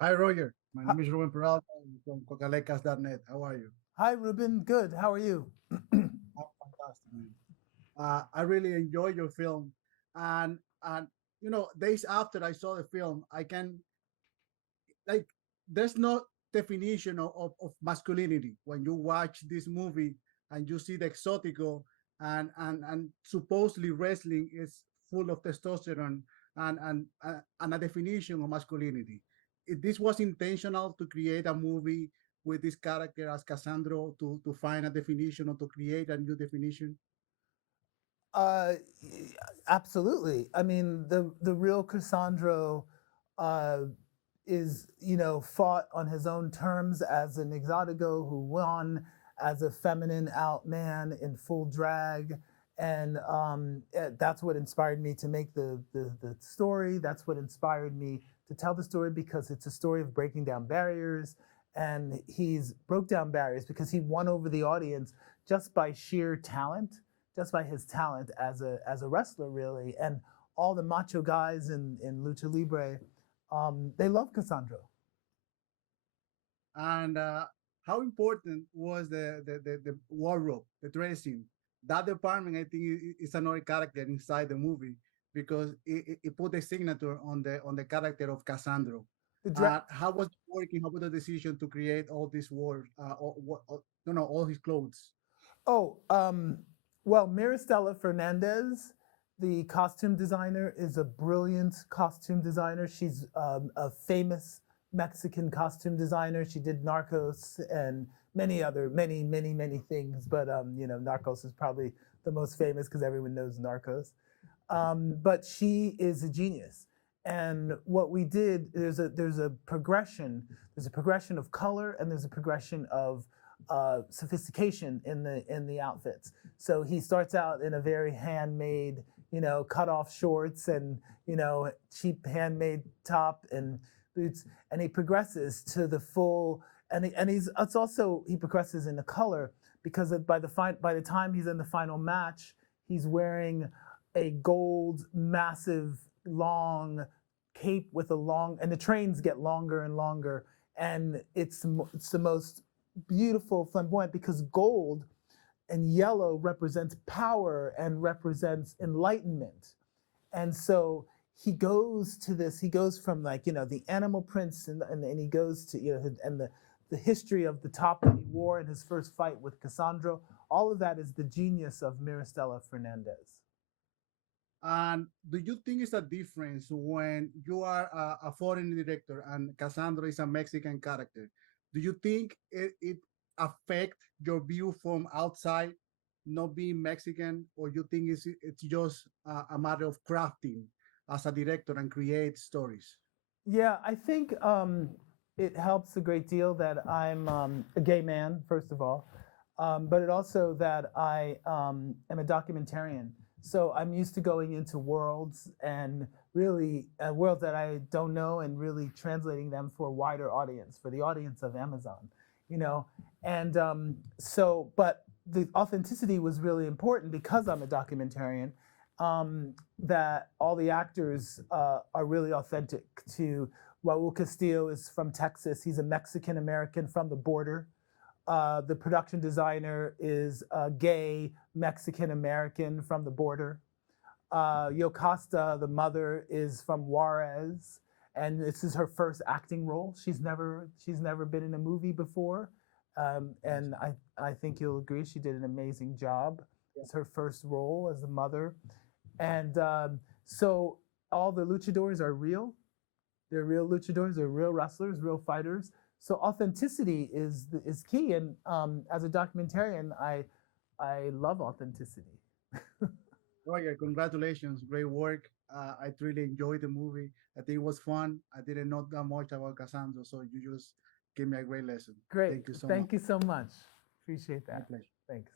Hi, Roger. My Hi, name is Ruben Peralta. I'm from cocalecas.net. How are you? hi, Ruben. Good. How are you? I'm fantastic, man. I really enjoy your film, and days after I saw the film, I can like there's no definition of masculinity when you watch this movie and you see the exótico and supposedly wrestling is full of testosterone and a definition of masculinity. This was intentional to create a movie with this character as Cassandro to find a definition or to create a new definition. Uh, Absolutely. I mean, the real Cassandro uh, is, fought on his own terms as an exotico who won as a feminine out man in full drag. And that's what inspired me to make the story. That's what inspired me to tell the story because it's a story of breaking down barriers. And he's broke down barriers because he won over the audience just by sheer talent, just by his talent as a wrestler, really. And all the macho guys in lucha libre, they love Cassandro. And how important was the wardrobe, the dressing? That department, I think, is another character inside the movie because it put the signature on the character of Cassandro. The dra- How was it working? How was the decision to create all this work? All his clothes. oh, well, Mirastella Fernandez, the costume designer, is a brilliant costume designer. She's a famous Mexican costume designer. She did Narcos and many things. But Narcos is probably the most famous because everyone knows Narcos. But she is a genius. And what we did, there's a progression. There's a progression of color, and there's a progression of sophistication in the outfits. So he starts out in a very handmade, cut off shorts and cheap handmade top and boots, and he progresses to the full. He progresses in the color because by the time he's in the final match, he's wearing a gold massive long cape with a long, and the trains get longer and longer, and it's the most beautiful flamboyant because gold and yellow represents power and represents enlightenment. And so he goes from, like, the animal prints, and he goes to, and the history of the top that he wore in his first fight with Cassandro. All of that is the genius of Mirastella Fernandez. And do you think it's a difference when you are a foreign director and Cassandra is a Mexican character? Do you think it affect your view from outside, not being Mexican, or you think it's just a matter of crafting as a director and create stories? Yeah, I think it helps a great deal that I'm a gay man, first of all, but it also that I am a documentarian. So I'm used to going into worlds and really worlds that I don't know and really translating them for a wider audience, for the audience of Amazon, you know. And but the authenticity was really important because I'm a documentarian, that all the actors are really authentic to. Raúl Castillo is from Texas. He's a Mexican American from the border. The production designer is a gay Mexican American from the border. Yocasta, the mother, is from Juarez, and this is her first acting role. She's never been in a movie before, and I think you'll agree she did an amazing job. It's her first role as a mother, and so all the luchadors are real. They're real luchadors. They're real wrestlers, real fighters. So authenticity is key. And as a documentarian, I love authenticity. Roger, congratulations, great work. I really enjoyed the movie. I think it was fun. I didn't know that much about Cassandra, so you just gave me a great lesson. Great. Thank you so much. Thank you so much. Appreciate My that. pleasure. Thanks.